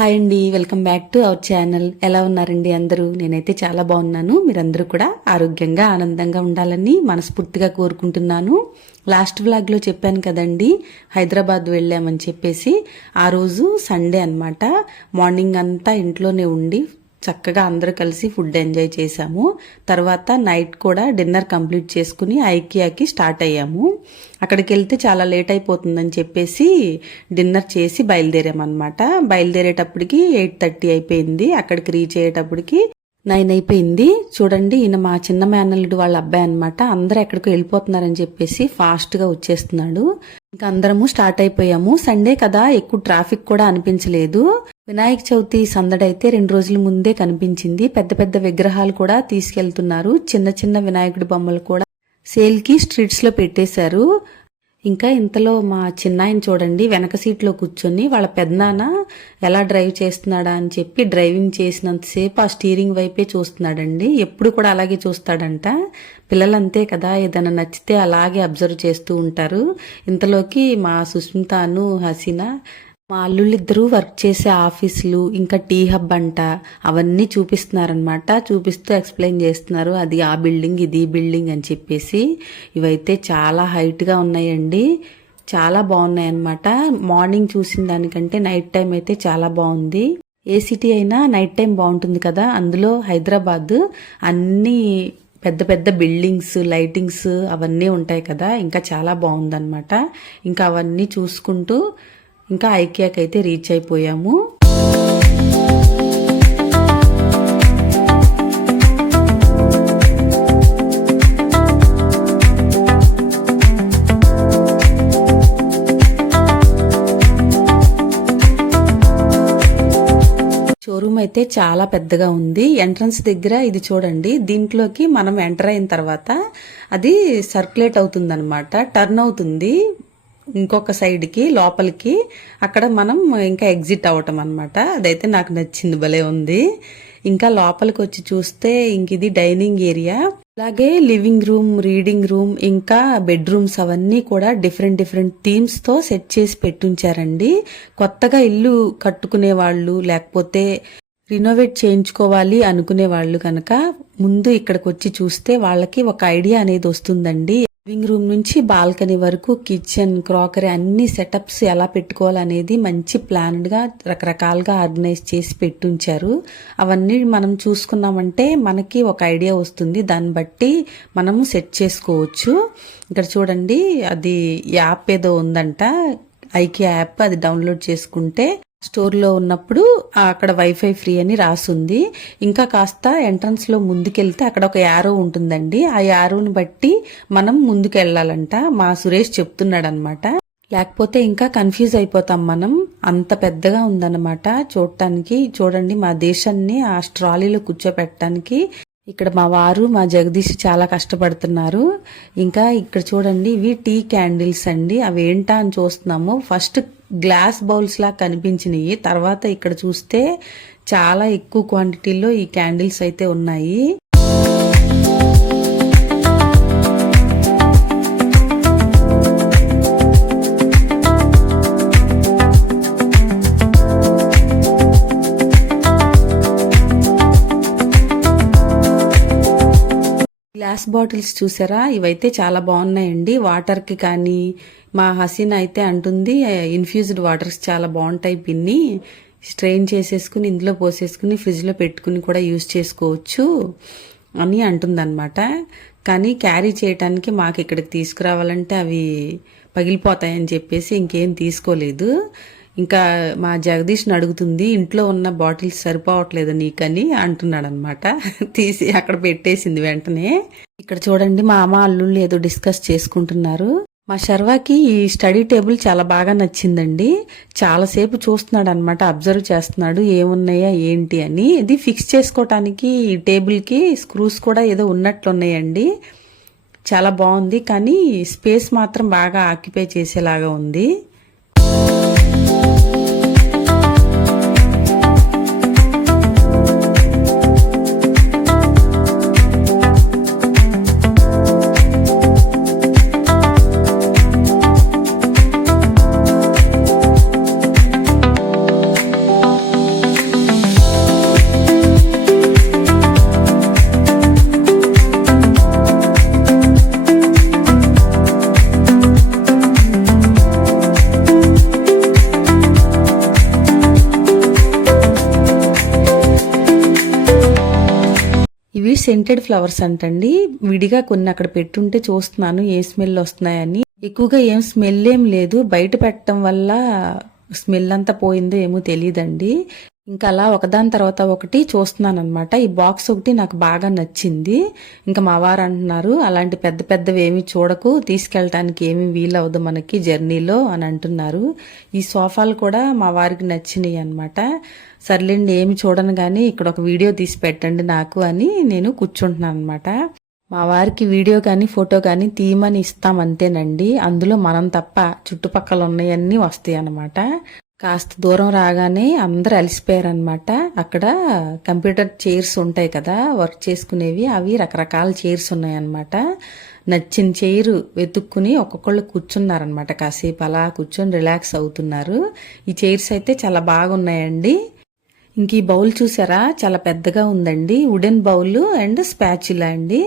Hi అండి, welcome back to our channel. ఎలా ఉన్నారండి అందరూ? నేనైతే చాలా బాగున్నాను. మీరందరూ కూడా ఆరోగ్యంగా ఆనందంగా ఉండాలని మనస్ఫూర్తిగా కోరుకుంటున్నాను. లాస్ట్ వ్లాగ్లో చెప్పాను కదండి, హైదరాబాద్ వెళ్ళామని చెప్పేసి. ఆ రోజు సండే అన్నమాట. మార్నింగ్ అంతా ఇంట్లోనే ఉండి చక్కగా అందరూ కలిసి ఫుడ్ ఎంజాయ్ చేశాము. తర్వాత నైట్ కూడా డిన్నర్ కంప్లీట్ చేసుకుని ఐకియాకి స్టార్ట్ అయ్యాము. అక్కడికి వెళ్తే చాలా లేట్ అయిపోతుందని చెప్పేసి డిన్నర్ చేసి బయలుదేరామన్నమాట. బయలుదేరేటప్పటికి 8:30 అయిపోయింది. అక్కడికి రీచ్ అయ్యేటప్పటికి 9 అయిపోయింది. చూడండి, ఈయన మా చిన్న మేనల్లుడు వాళ్ళ అబ్బాయి అనమాట. అందరూ ఎక్కడికి వెళ్ళిపోతున్నారని చెప్పేసి ఫాస్ట్ గా వచ్చేస్తున్నాడు. ఇంకా అందరము స్టార్ట్ అయిపోయాము. సండే కదా, ఎక్కువ ట్రాఫిక్ కూడా అనిపించలేదు. వినాయక చవితి సందడైతే 2 రోజుల ముందే కనిపించింది. పెద్ద పెద్ద విగ్రహాలు కూడా తీసుకెళ్తున్నారు. చిన్న చిన్న వినాయకుడి బొమ్మలు కూడా సేల్ కి స్ట్రీట్స్ లో పెట్టేశారు. ఇంకా ఇంతలో మా చిన్నాయన చూడండి, వెనక సీట్లో కూర్చొని వాళ్ళ పెద్దనాన్న ఎలా డ్రైవ్ చేస్తున్నాడా అని చెప్పి డ్రైవింగ్ చేసినంతసేపు ఆ స్టీరింగ్ వైపే చూస్తున్నాడండి. ఎప్పుడు కూడా అలాగే చూస్తాడంట. పిల్లలంతే కదా, ఏదైనా నచ్చితే అలాగే అబ్జర్వ్ చేస్తూ ఉంటారు. ఇంతలోకి మా సుస్మితాను హసీనా, మా అల్లుళ్ళిద్దరూ వర్క్ చేసే ఆఫీసులు, ఇంకా టీ హబ్ అంట, అవన్నీ చూపిస్తున్నారనమాట. చూపిస్తూ ఎక్స్ప్లెయిన్ చేస్తున్నారు. అది ఆ బిల్డింగ్, ఇది బిల్డింగ్ అని చెప్పేసి. ఇవైతే చాలా హైట్గా ఉన్నాయండి, చాలా బాగున్నాయి అనమాట. మార్నింగ్ చూసిన దానికంటే నైట్ టైం అయితే చాలా బాగుంది. ఏ సిటీ అయినా నైట్ టైం బాగుంటుంది కదా, అందులో హైదరాబాద్ అన్ని పెద్ద పెద్ద బిల్డింగ్స్, లైటింగ్స్ అవన్నీ ఉంటాయి కదా, ఇంకా చాలా బాగుందన్నమాట. ఇంకా అవన్నీ చూసుకుంటూ ఇంకా ఐకియాకి అయితే రీచ్ అయిపోయాము. షోరూమ్ అయితే చాలా పెద్దగా ఉంది. ఎంట్రన్స్ దగ్గర ఇది చూడండి, దీంట్లోకి మనం ఎంటర్ అయిన తర్వాత అది సర్క్యులేట్ అవుతుంది అనమాట, టర్న్ అవుతుంది ఇంకొక సైడ్ కి లోపలికి. అక్కడ మనం ఇంకా ఎగ్జిట్ అవటం అనమాట. అదైతే నాకు నచ్చింది, భలే ఉంది. ఇంకా లోపలికి వచ్చి చూస్తే ఇంక ఇది డైనింగ్ ఏరియా, అలాగే లివింగ్ రూమ్, రీడింగ్ రూమ్, ఇంకా బెడ్రూమ్స్ అవన్నీ కూడా డిఫరెంట్ డిఫరెంట్ థీమ్స్ తో సెట్ చేసి పెట్టుంచారండి. కొత్తగా ఇల్లు కట్టుకునే వాళ్ళు, లేకపోతే రినోవేట్ చేయించుకోవాలి అనుకునే వాళ్ళు కనుక ముందు ఇక్కడికి వచ్చి చూస్తే వాళ్ళకి ఒక ఐడియా అనేది వస్తుందండి. లివింగ్ రూమ్ నుంచి బాల్కనీ వరకు కిచెన్, క్రాకరీ అన్ని సెటప్స్ ఎలా పెట్టుకోవాలనేది మంచి ప్లాన్డ్ గా రకరకాలుగా ఆర్గనైజ్ చేసి పెట్టుంచారు. అవన్నీ మనం చూసుకున్నామంటే మనకి ఒక ఐడియా వస్తుంది, దాన్ని బట్టి మనము సెట్ చేసుకోవచ్చు. ఇక్కడ చూడండి, అది యాప్ ఏదో ఉందంట, ఐకియా యాప్. అది డౌన్లోడ్ చేసుకుంటే స్టోర్ లో ఉన్నప్పుడు అక్కడ వైఫై ఫ్రీ అని రాసుంది. ఇంకా కాస్త ఎంట్రన్స్ లో ముందుకెళ్తే అక్కడ ఒక యారో ఉంటుందండి. ఆ యారోని బట్టి మనం ముందుకు వెళ్ళాలంట. మా సురేష్ చెప్తున్నాడు అనమాట. లేకపోతే ఇంకా కన్ఫ్యూజ్ అయిపోతాం మనం, అంత పెద్దగా ఉందన్నమాట చూడటానికి. చూడండి, మా దేశాన్ని ఆ ట్రాలీలో కూర్చోపెట్టడానికి ఇక్కడ మా వారు, మా జగదీష్ చాలా కష్టపడుతున్నారు. ఇంకా ఇక్కడ చూడండి, ఇవి టీ క్యాండిల్స్ అండి. అవి ఏంటా అని చూస్తున్నాము. ఫస్ట్ గ్లాస్ బౌల్స్ లా కనిపించినాయి, తర్వాత ఇక్కడ చూస్తే చాలా ఎక్కువ క్వాంటిటీలో ఈ క్యాండిల్స్ అయితే ఉన్నాయి. గ్లాస్ బాటిల్స్ చూసారా, ఇవైతే చాలా బాగున్నాయండి. వాటర్ కి కానీ, మా హసీనా అయితే అంటుంది ఇన్ఫ్యూజ్డ్ వాటర్స్ చాలా బాగుంటాయి పిన్ని, స్ట్రెయిన్ చేసేసుకుని ఇందులో పోసేసుకుని ఫ్రిడ్జ్ లో పెట్టుకుని కూడా యూజ్ చేసుకోవచ్చు అని అంటుందన్నమాట. కానీ క్యారీ చేయటానికి మాకు ఇక్కడికి తీసుకురావాలంటే అవి పగిలిపోతాయని చెప్పేసి ఇంకేం తీసుకోలేదు. ఇంకా మా జగదీష్ని అడుగుతుంది, ఇంట్లో ఉన్న బాటిల్స్ సరిపోవట్లేదు నీకని అంటున్నాడు అనమాట. తీసి అక్కడ పెట్టేసింది వెంటనే. ఇక్కడ చూడండి, మా అమ్మ అల్లుళ్ళు ఏదో డిస్కస్ చేసుకుంటున్నారు. మా శర్వాకి ఈ స్టడీ టేబుల్ చాలా బాగా నచ్చిందండి. చాలాసేపు చూస్తున్నాడు అనమాట, అబ్జర్వ్ చేస్తున్నాడు ఏమున్నాయా ఏంటి అని. ఇది ఫిక్స్ చేసుకోవటానికి టేబుల్ కి స్క్రూస్ కూడా ఏదో ఉన్నట్లున్నాయండి. చాలా బాగుంది, కానీ స్పేస్ మాత్రం బాగా ఆక్యుపై చేసేలాగా ఉంది. సెంటెడ్ ఫ్లవర్స్ అంటండి. విడిగా కొన్ని అక్కడ పెట్టుంటే చూస్తున్నాను ఏ స్మెల్ వస్తున్నాయని. ఎక్కువగా ఏం స్మెల్ ఏం లేదు, బయట పెట్టడం వల్ల స్మెల్ అంతా పోయిందో ఏమో తెలియదండి. ఇంకా అలా ఒకదాని తర్వాత ఒకటి చూస్తున్నాను అనమాట. ఈ బాక్స్ ఒకటి నాకు బాగా నచ్చింది. ఇంకా మా వారు అంటున్నారు, అలాంటి పెద్ద పెద్దవి ఏమి చూడకు, తీసుకెళ్ళటానికి ఏమి వీలవదు మనకి జర్నీలో అని అంటున్నారు. ఈ సోఫాలు కూడా మా వారికి నచ్చినాయి అనమాట. సర్లేండి ఏమి చూడను కానీ ఇక్కడ ఒక వీడియో తీసి పెట్టండి నాకు అని నేను కూర్చుంటున్నాను అనమాట. మా వారికి వీడియో కానీ ఫోటో కానీ తీయమని ఇస్తాం అంతేనండి. అందులో మనం తప్ప చుట్టుపక్కల ఉన్నాయన్నీ వస్తాయి అన్నమాట. కాస్త దూరం రాగానే అందరు అలసిపోయారనమాట. అక్కడ కంప్యూటర్ చైర్స్ ఉంటాయి కదా వర్క్ చేసుకునేవి, అవి రకరకాల చైర్స్ ఉన్నాయన్నమాట. నచ్చిన చైర్ వెతుక్కుని ఒక్కొక్కళ్ళు కూర్చున్నారనమాట. కాసేపు అలా కూర్చొని రిలాక్స్ అవుతున్నారు. ఈ చైర్స్ అయితే చాలా బాగున్నాయండి. ఇంక ఈ బౌల్ చూసారా, చాలా పెద్దగా ఉందండి. వుడెన్ బౌల్ అండ్ స్పాచులా అండి.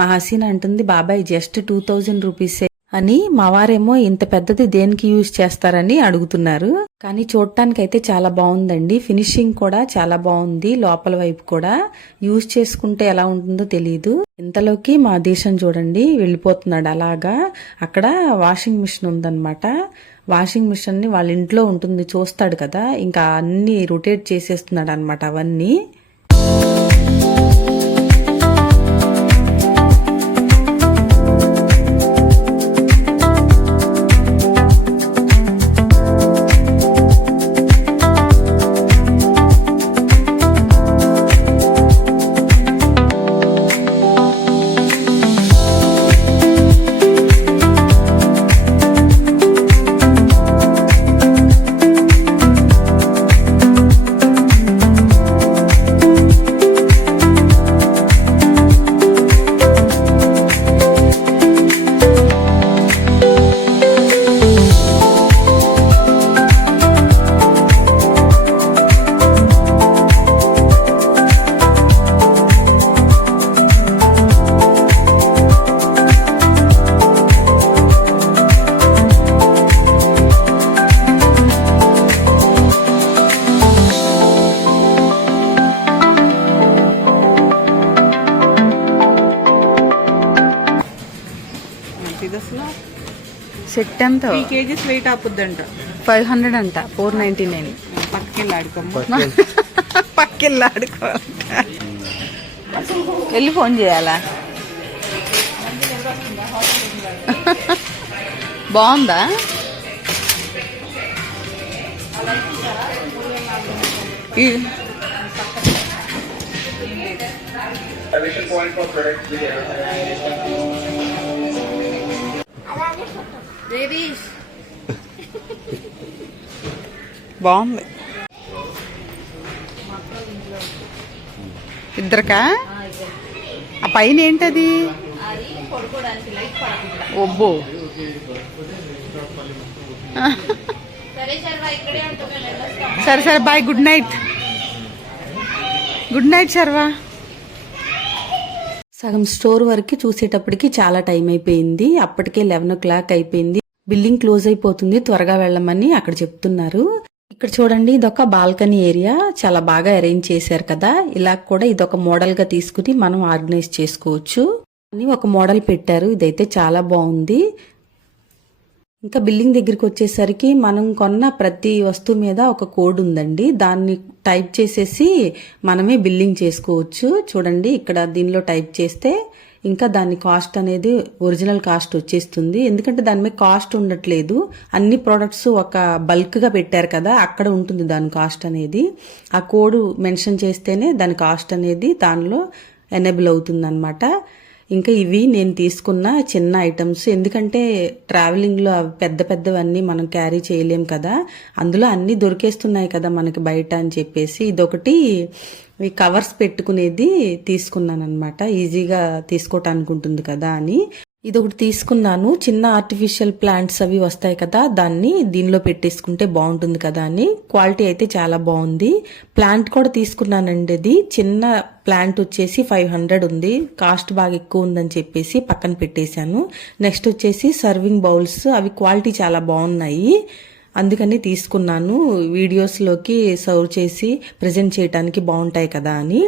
మా హసీన్ అంటుంది, బాబాయ్ జస్ట్ 2000 రూపీసే అని. మా వారేమో ఇంత పెద్దది దేనికి యూజ్ చేస్తారని అడుగుతున్నారు. కానీ చూడటానికి అయితే చాలా బాగుందండి. ఫినిషింగ్ కూడా చాలా బాగుంది. లోపల వైపు కూడా యూజ్ చేసుకుంటే ఎలా ఉంటుందో తెలియదు. ఇంతలోకి మా దేశం చూడండి వెళ్ళిపోతున్నాడు అలాగా. అక్కడ వాషింగ్ మిషన్ ఉందన్నమాట. వాషింగ్ మిషన్ ని వాళ్ళ ఇంట్లో ఉంటుంది, చూస్తాడు కదా, ఇంకా అన్ని రొటేట్ చేసేస్తున్నాడు అనమాట అవన్నీ. సెట్ ఎంత? 3 kgs వెయిట్ ఆపుద్దంట. 500 అంట. 499. పక్కకెళ్ళి ఆడుకోమ్మ. పక్కెళ్ళి ఆడుకోవాలంట. వెళ్ళి ఫోన్ చేయాలా? బాగుందా? బాగుంది. ఇద్దరికా? ఆ పైన ఏంటది? ఒబ్బో. సరే సరే bye, good night. Good night Sharwa. సగం స్టోర్ వరకు చూసేటప్పటికి చాలా టైం అయిపోయింది. అప్పటికే 11 o'clock అయిపోయింది. బిల్డింగ్ క్లోజ్ అయిపోతుంది, త్వరగా వెళ్ళమని అక్కడ చెప్తున్నారు. ఇక్కడ చూడండి, ఇదొక బాల్కనీ ఏరియా. చాలా బాగా అరేంజ్ చేశారు కదా. ఇలా కూడా ఇదొక మోడల్ గా తీసుకుని మనం ఆర్గనైజ్ చేసుకోవచ్చు అని ఒక మోడల్ పెట్టారు. ఇదైతే చాలా బాగుంది. ఇంకా బిల్డింగ్ దగ్గరికి వచ్చేసరికి మనం కొన్న ప్రతి వస్తువు మీద ఒక కోడ్ ఉందండి. దాన్ని టైప్ చేసేసి మనమే బిల్లింగ్ చేసుకోవచ్చు. చూడండి, ఇక్కడ దీనిలో టైప్ చేస్తే ఇంకా దాని కాస్ట్ అనేది ఒరిజినల్ కాస్ట్ వచ్చేస్తుంది. ఎందుకంటే దాని మీద కాస్ట్ ఉండట్లేదు, అన్ని ప్రోడక్ట్స్ ఒక బల్క్ గా పెట్టారు కదా, అక్కడ ఉంటుంది దాని కాస్ట్ అనేది. ఆ కోడ్ మెన్షన్ చేస్తేనే దాని కాస్ట్ అనేది దానిలో ఎనేబుల్ అవుతుంది అనమాట. ఇంకా ఇవి నేను తీసుకున్న చిన్న ఐటమ్స్. ఎందుకంటే ట్రావెలింగ్ లో పెద్ద పెద్దవన్నీ మనం క్యారీ చేయలేం కదా, అందులో అన్ని దొరికేస్తున్నాయి కదా మనకి బయట అని చెప్పేసి ఇదొకటి ఈ కవర్స్ పెట్టుకునేది తీసుకున్నాను అనమాట. ఈజీగా తీసుకోవటానికి ఉంటుంది కదా అని ఇదొకటి తీసుకున్నాను. చిన్న ఆర్టిఫిషియల్ ప్లాంట్స్ అవి వస్తాయి కదా, దాన్ని దీనిలో పెట్టేసుకుంటే బాగుంటుంది కదా అని. క్వాలిటీ అయితే చాలా బాగుంది. ప్లాంట్ కూడా తీసుకున్నానండి. అది చిన్న ప్లాంట్ వచ్చేసి 500 ఉంది. కాస్ట్ బాగా ఎక్కువ ఉందని చెప్పేసి పక్కన పెట్టేశాను. నెక్స్ట్ వచ్చేసి సర్వింగ్ బౌల్స్, అవి క్వాలిటీ చాలా బాగున్నాయి, అందుకని తీసుకున్నాను. వీడియోస్లోకి సర్వ్ చేసి ప్రెజెంట్ చేయడానికి బాగుంటాయి కదా అని.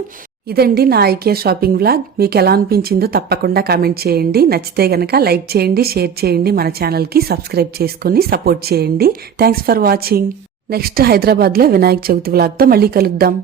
ఇదండి నా ఐకియా షాపింగ్ వ్లాగ్. మీకు ఎలా అనిపించిందో తప్పకుండా కామెంట్ చేయండి. నచ్చితే గనక లైక్ చేయండి, షేర్ చేయండి, మన ఛానల్ కి సబ్స్క్రైబ్ చేసుకుని సపోర్ట్ చేయండి. Thanks for watching. Next Hyderabad లో వినాయక చవితి వ్లాగ్ తో మళ్ళీ కలుద్దాం.